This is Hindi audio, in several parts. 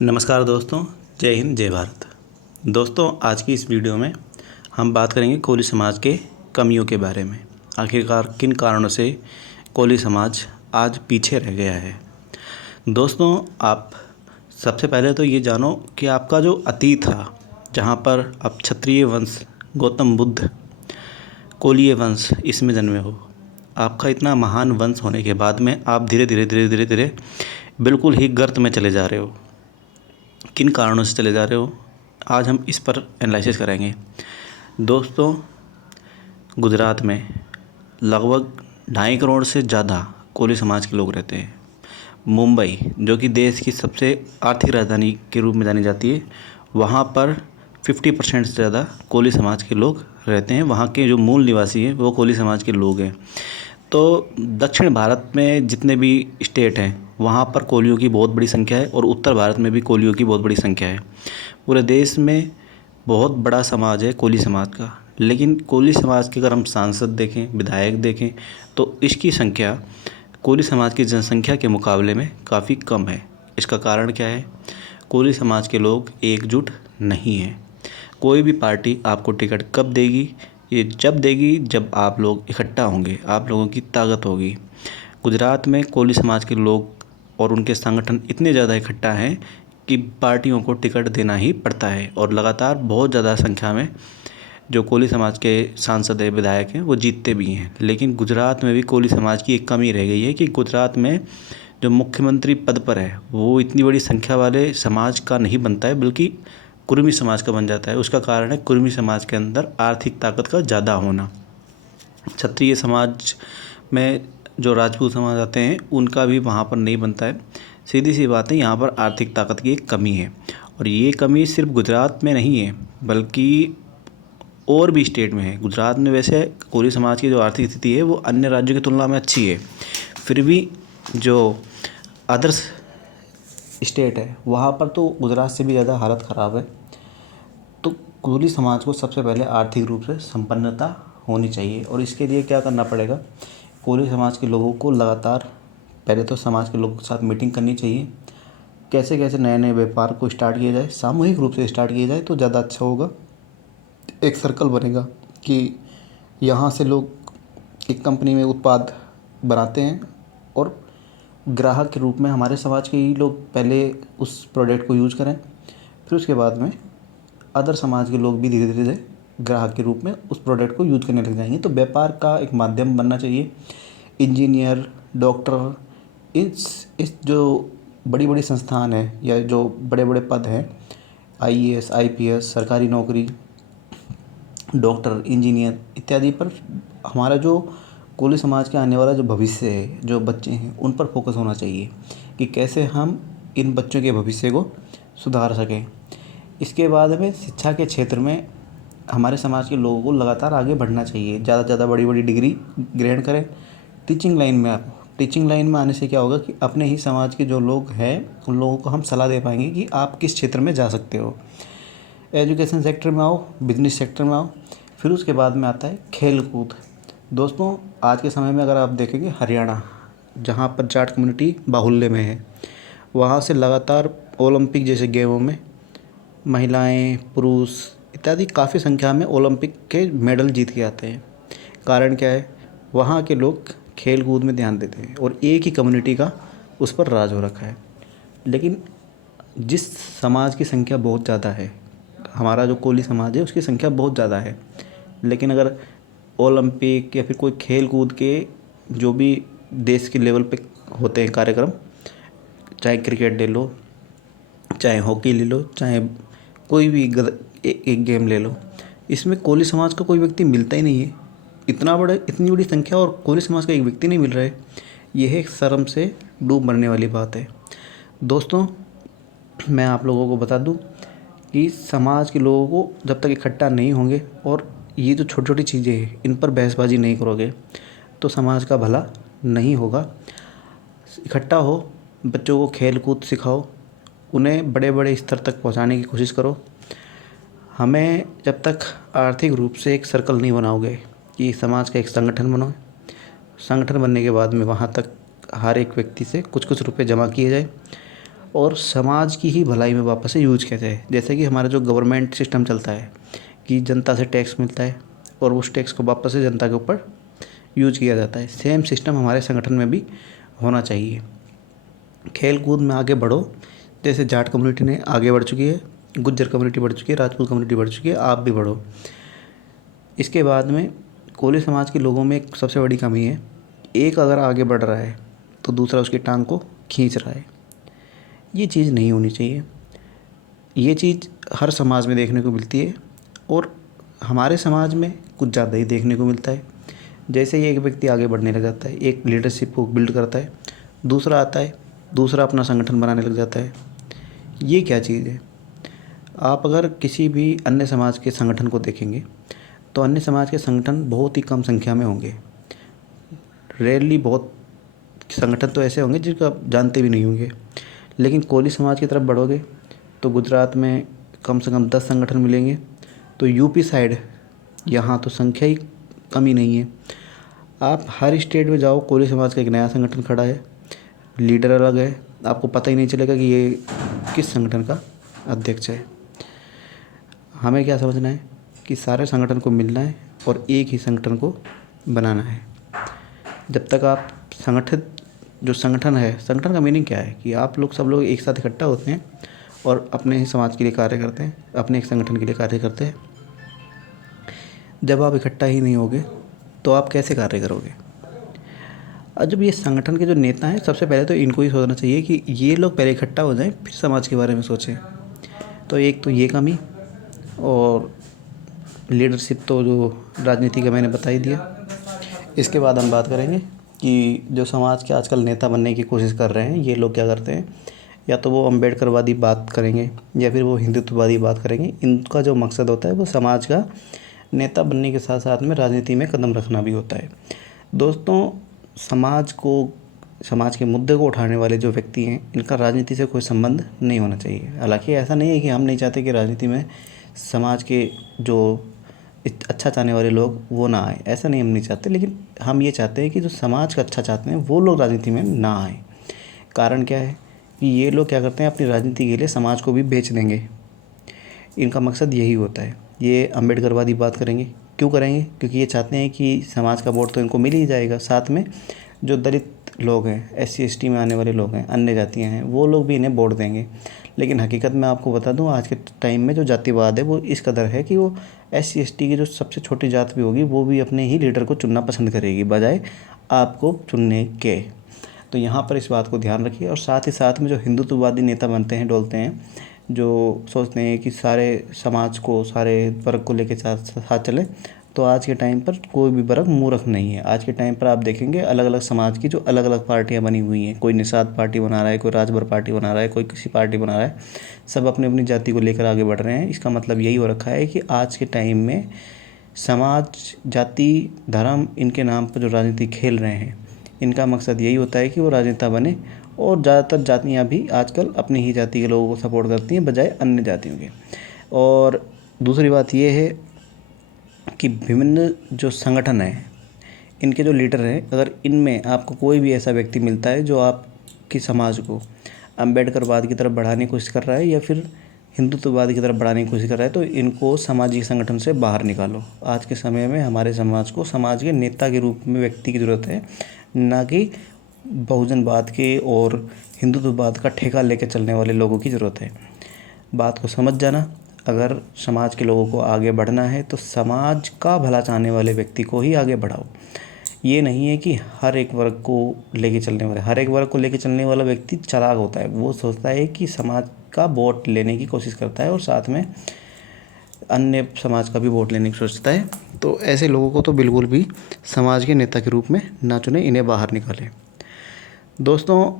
नमस्कार दोस्तों, जय हिंद जय भारत। दोस्तों, आज की इस वीडियो में हम बात करेंगे कोली समाज के कमियों के बारे में। आखिरकार किन कारणों से कोली समाज आज पीछे रह गया है। दोस्तों, आप सबसे पहले तो ये जानो कि आपका जो अतीत था, जहाँ पर आप क्षत्रिय वंश, गौतम बुद्ध, कोलीय वंश इसमें जन्मे हो, आपका इतना महान वंश होने के बाद में आप धीरे धीरे धीरे धीरे धीरे बिल्कुल ही गर्त में चले जा रहे हो। किन कारणों से चले जा रहे हो, आज हम इस पर एनालिसिस करेंगे। दोस्तों, गुजरात में लगभग 2.5 करोड़ से ज़्यादा कोली समाज के लोग रहते हैं। मुंबई, जो कि देश की सबसे आर्थिक राजधानी के रूप में जानी जाती है, वहाँ पर 50% से ज़्यादा कोली समाज के लोग रहते हैं। वहाँ के जो मूल निवासी हैं वो कोली समाज के लोग हैं। तो दक्षिण भारत में जितने भी स्टेट हैं वहाँ पर कोलियों की बहुत बड़ी संख्या है और उत्तर भारत में भी कोलियों की बहुत बड़ी संख्या है। पूरे देश में बहुत बड़ा समाज है कोली समाज का। लेकिन कोली समाज के अगर हम सांसद देखें, विधायक देखें, तो इसकी संख्या कोली समाज की जनसंख्या के मुकाबले में काफ़ी कम है। इसका कारण क्या है? कोली समाज के लोग एकजुट नहीं हैं। कोई भी पार्टी आपको टिकट कब देगी? ये जब देगी जब आप लोग इकट्ठा होंगे, आप लोगों की ताकत होगी। गुजरात में कोली समाज के लोग और उनके संगठन इतने ज़्यादा इकट्ठा हैं कि पार्टियों को टिकट देना ही पड़ता है और लगातार बहुत ज़्यादा संख्या में जो कोली समाज के सांसद है, विधायक हैं, वो जीतते भी हैं। लेकिन गुजरात में भी कोली समाज की एक कमी रह गई है कि गुजरात में जो मुख्यमंत्री पद पर है वो इतनी बड़ी संख्या वाले समाज का नहीं बनता है, बल्कि कुर्मी समाज का बन जाता है। उसका कारण है कुर्मी समाज के अंदर आर्थिक ताकत का ज़्यादा होना। क्षत्रिय समाज में जो राजपूत समाज आते हैं उनका भी वहाँ पर नहीं बनता है। सीधी सी बात है, यहाँ पर आर्थिक ताकत की एक कमी है। और ये कमी सिर्फ गुजरात में नहीं है बल्कि और भी स्टेट में है। गुजरात में वैसे कोली समाज की जो आर्थिक स्थिति है वो अन्य राज्यों की तुलना में अच्छी है, फिर भी जो अदर्स स्टेट है वहाँ पर तो गुजरात से भी ज़्यादा हालत ख़राब है। तो कोली समाज को सबसे पहले आर्थिक रूप से संपन्नता होनी चाहिए और इसके लिए क्या करना पड़ेगा? कोली समाज के लोगों को लगातार पहले तो समाज के लोगों के साथ मीटिंग करनी चाहिए। कैसे कैसे नए नए व्यापार को स्टार्ट किया जाए, सामूहिक रूप से स्टार्ट किया जाए तो ज़्यादा अच्छा होगा। एक सर्कल बनेगा कि यहाँ से लोग एक कंपनी में उत्पाद बनाते हैं और ग्राहक के रूप में हमारे समाज के ही लोग पहले उस प्रोडक्ट को यूज़ करें, फिर उसके बाद में अदर समाज के लोग भी धीरे धीरे ग्राहक के रूप में उस प्रोडक्ट को यूज़ करने लग जाएंगे। तो व्यापार का एक माध्यम बनना चाहिए। इंजीनियर, डॉक्टर, इस जो बड़ी बड़ी संस्थान है या जो बड़े बड़े पद हैं, आईएएस, आईपीएस, सरकारी नौकरी, डॉक्टर, इंजीनियर इत्यादि पर हमारा जो कोली समाज के आने वाला जो भविष्य है, जो बच्चे हैं, उन पर फोकस होना चाहिए कि कैसे हम इन बच्चों के भविष्य को सुधार सकें। इसके बाद में शिक्षा के क्षेत्र में हमारे समाज के लोगों को लगातार आगे बढ़ना चाहिए। ज़्यादा से ज़्यादा बड़ी बड़ी डिग्री ग्रहण करें। टीचिंग लाइन में टीचिंग लाइन में आने से क्या होगा कि अपने ही समाज के जो लोग हैं उन लोगों को हम सलाह दे पाएंगे कि आप किस क्षेत्र में जा सकते हो। एजुकेशन सेक्टर में आओ, बिजनेस सेक्टर में आओ, फिर उसके बाद में आता है खेल कूद। दोस्तों, आज के समय में अगर आप देखेंगे हरियाणा, जहाँ पर जाट कम्युनिटी बाहुल्य में है, वहाँ से लगातार ओलंपिक जैसे गेमों में महिलाएं, पुरुष इत्यादि काफ़ी संख्या में ओलंपिक के मेडल जीत के आते हैं। कारण क्या है? वहाँ के लोग खेल कूद में ध्यान देते हैं और एक ही कम्युनिटी का उस पर राज हो रखा है। लेकिन जिस समाज की संख्या बहुत ज़्यादा है, हमारा जो कोली समाज है उसकी संख्या बहुत ज़्यादा है, लेकिन अगर ओलंपिक या फिर कोई खेल कूद के जो भी देश के लेवल पे होते हैं कार्यक्रम, चाहे क्रिकेट ले लो, चाहे हॉकी ले लो, चाहे कोई भी एक गेम ले लो, इसमें कोली समाज का कोई व्यक्ति मिलता ही नहीं है। इतनी बड़ी संख्या और कोली समाज का एक व्यक्ति नहीं मिल रहा है। यह एक शर्म से डूब मरने वाली बात है। दोस्तों, मैं आप लोगों को बता दूं कि समाज के लोगों को जब तक इकट्ठा नहीं होंगे और ये जो छोटी छोटी चीज़ें हैं इन पर बहसबाजी नहीं करोगे तो समाज का भला नहीं होगा। इकट्ठा हो, बच्चों को खेल कूद सिखाओ, उन्हें बड़े बड़े स्तर तक पहुंचाने की कोशिश करो। हमें जब तक आर्थिक रूप से एक सर्कल नहीं बनाओगे कि समाज का एक संगठन बनाओ, संगठन बनने के बाद में वहाँ तक हर एक व्यक्ति से कुछ कुछ रुपए जमा किए जाए और समाज की ही भलाई में वापस से यूज किया जाए। जैसे कि हमारा जो गवर्नमेंट सिस्टम चलता है कि जनता से टैक्स मिलता है और उस टैक्स को वापस से जनता के ऊपर यूज किया जाता है, सेम सिस्टम हमारे संगठन में भी होना चाहिए। खेल कूद में आगे बढ़ो, जैसे जाट कम्युनिटी ने आगे बढ़ चुकी है, गुज्जर कम्युनिटी बढ़ चुकी है, राजपूत कम्युनिटी बढ़ चुकी है, आप भी बढ़ो। इसके बाद में कोली समाज के लोगों में एक सबसे बड़ी कमी है, एक अगर आगे बढ़ रहा है तो दूसरा उसकी टांग को खींच रहा है। ये चीज़ नहीं होनी चाहिए। ये चीज़ हर समाज में देखने को मिलती है और हमारे समाज में कुछ ज़्यादा ही देखने को मिलता है। जैसे ही एक व्यक्ति आगे बढ़ने लग जाता है, एक लीडरशिप को बिल्ड करता है, दूसरा आता है, दूसरा अपना संगठन बनाने लग जाता है। ये क्या चीज़ है? आप अगर किसी भी अन्य समाज के संगठन को देखेंगे तो अन्य समाज के संगठन बहुत ही कम संख्या में होंगे। रेयरली बहुत संगठन तो ऐसे होंगे जिनको आप जानते भी नहीं होंगे। लेकिन कोली समाज की तरफ बढ़ोगे तो गुजरात में कम से कम 10 संगठन मिलेंगे। तो यूपी साइड यहाँ तो संख्या ही कमी नहीं है। आप हर स्टेट में जाओ, कोली समाज का एक नया संगठन खड़ा है, लीडर अलग है, आपको पता ही नहीं चलेगा कि ये किस संगठन का अध्यक्ष है। हमें क्या समझना है कि सारे संगठन को मिलना है और एक ही संगठन को बनाना है। जब तक आप संगठित जो संगठन है, संगठन का मीनिंग क्या है कि आप लोग सब लोग एक साथ इकट्ठा होते हैं और अपने ही समाज के लिए कार्य करते हैं, अपने एक संगठन के लिए कार्य करते हैं। जब आप इकट्ठा ही नहीं होगे तो आप कैसे कार्य करोगे? और जब ये संगठन के जो नेता हैं, सबसे पहले तो इनको ही सोचना चाहिए कि ये लोग पहले इकट्ठा हो जाएं, फिर समाज के बारे में सोचें। तो एक तो ये कमी, और लीडरशिप तो जो राजनीति का मैंने बता ही दिया। इसके बाद हम बात करेंगे कि जो समाज के आजकल नेता बनने की कोशिश कर रहे हैं, ये लोग क्या करते हैं, या तो वो अम्बेडकरवादी बात करेंगे या फिर वो हिंदुत्ववादी बात करेंगे। इनका जो मकसद होता है वो समाज का नेता बनने के साथ साथ में राजनीति में कदम रखना भी होता है। दोस्तों, समाज के मुद्दे को उठाने वाले जो व्यक्ति हैं, इनका राजनीति से कोई संबंध नहीं होना चाहिए। हालांकि ऐसा नहीं है कि हम नहीं चाहते कि राजनीति में समाज के जो अच्छा चाहने वाले लोग वो ना आए, ऐसा नहीं हम नहीं चाहते, लेकिन हम ये चाहते हैं कि जो समाज का अच्छा चाहते हैं वो लोग राजनीति में ना आए। कारण क्या है कि ये लोग क्या करते हैं, अपनी राजनीति के लिए समाज को भी बेच देंगे। इनका मकसद यही होता है। ये अम्बेडकरवादी बात करेंगे, क्यों करेंगे? क्योंकि ये चाहते हैं कि समाज का वोट तो इनको मिल ही जाएगा, साथ में जो दलित लोग हैं, SC ST में आने वाले लोग हैं, अन्य जातियाँ हैं, वो लोग भी इन्हें वोट देंगे। लेकिन हकीकत में आपको बता दूं, आज के टाइम में जो जातिवाद है वो इस कदर है कि वो SC ST की जो सबसे छोटी जात भी होगी वो भी अपने ही लीडर को चुनना पसंद करेगी बजाय आपको चुनने के। तो यहाँ पर इस बात को ध्यान रखिए। और साथ ही साथ में जो हिंदुत्ववादी नेता बनते हैं, डोलते हैं, जो सोचते हैं कि सारे समाज को, सारे वर्ग को लेकर साथ चलें, तो आज के टाइम पर कोई भी वर्ग मूर्ख नहीं है। आज के टाइम पर आप देखेंगे अलग अलग समाज की जो अलग अलग पार्टियां बनी हुई हैं, कोई निषाद पार्टी बना रहा है, कोई राजभर पार्टी बना रहा है, कोई किसी पार्टी बना रहा है, सब अपनी अपनी जाति को लेकर आगे बढ़ रहे हैं। इसका मतलब यही हो रखा है कि आज के टाइम में समाज, जाति, धर्म, इनके नाम पर जो राजनीति खेल रहे हैं, इनका मकसद यही होता है कि वो राजनेता बने। और ज़्यादातर जातियाँ भी आजकल अपनी ही जाति के लोगों को सपोर्ट करती हैं बजाय अन्य जातियों के। और दूसरी बात ये है कि विभिन्न जो संगठन हैं, इनके जो लीडर हैं, अगर इनमें आपको कोई भी ऐसा व्यक्ति मिलता है जो आपकी समाज को अम्बेडकरवाद की तरफ बढ़ाने की कोशिश कर रहा है या फिर हिंदुत्ववाद की तरफ बढ़ाने की कोशिश कर रहा है, तो इनको सामाजिक संगठन से बाहर निकालो। आज के समय में हमारे समाज को समाज के नेता के रूप में व्यक्ति की ज़रूरत है, ना कि बहुजनवाद के और हिंदुत्ववाद का ठेका लेकर चलने वाले लोगों की ज़रूरत है। बात को समझ जाना। अगर समाज के लोगों को आगे बढ़ना है तो समाज का भला चाहने वाले व्यक्ति को ही आगे बढ़ाओ। ये नहीं है कि हर एक वर्ग को लेके चलने वाला व्यक्ति चालाक होता है। वो सोचता है कि समाज का वोट लेने की कोशिश करता है और साथ में अन्य समाज का भी वोट लेने की सोचता है। तो ऐसे लोगों को तो बिल्कुल भी समाज के नेता के रूप में ना चुने, इन्हें बाहर निकालें। दोस्तों,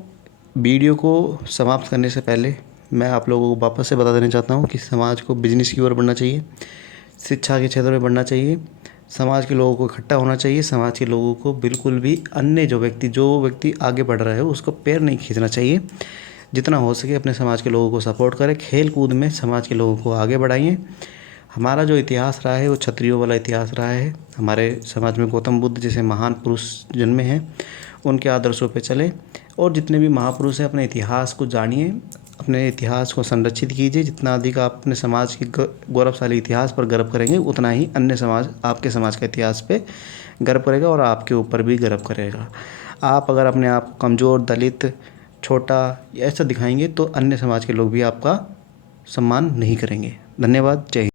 वीडियो को समाप्त करने से पहले मैं आप लोगों को वापस से बता देना चाहता हूँ कि समाज को बिजनेस की ओर बढ़ना चाहिए, शिक्षा के क्षेत्र में बढ़ना चाहिए, समाज के लोगों को इकट्ठा होना चाहिए। समाज के लोगों को बिल्कुल भी अन्य जो व्यक्ति आगे बढ़ रहा है उसको पैर नहीं खींचना चाहिए। जितना हो सके अपने समाज के लोगों को सपोर्ट करें, खेल कूद में समाज के लोगों को आगे बढ़ाइए। हमारा जो इतिहास रहा है वो क्षत्रियों वाला इतिहास रहा है। हमारे समाज में गौतम बुद्ध जैसे महान पुरुष जन्मे हैं, उनके आदर्शों पे चलें और जितने भी महापुरुष हैं अपने इतिहास को जानिए, अपने इतिहास को संरक्षित कीजिए। जितना अधिक आप अपने समाज के गौरवशाली इतिहास पर गर्व करेंगे, उतना ही अन्य समाज आपके समाज के इतिहास पे गर्व करेगा और आपके ऊपर भी गर्व करेगा। आप अगर अपने आप को कमज़ोर, दलित, छोटा ऐसा दिखाएंगे तो अन्य समाज के लोग भी आपका सम्मान नहीं करेंगे। धन्यवाद। जय हिंद।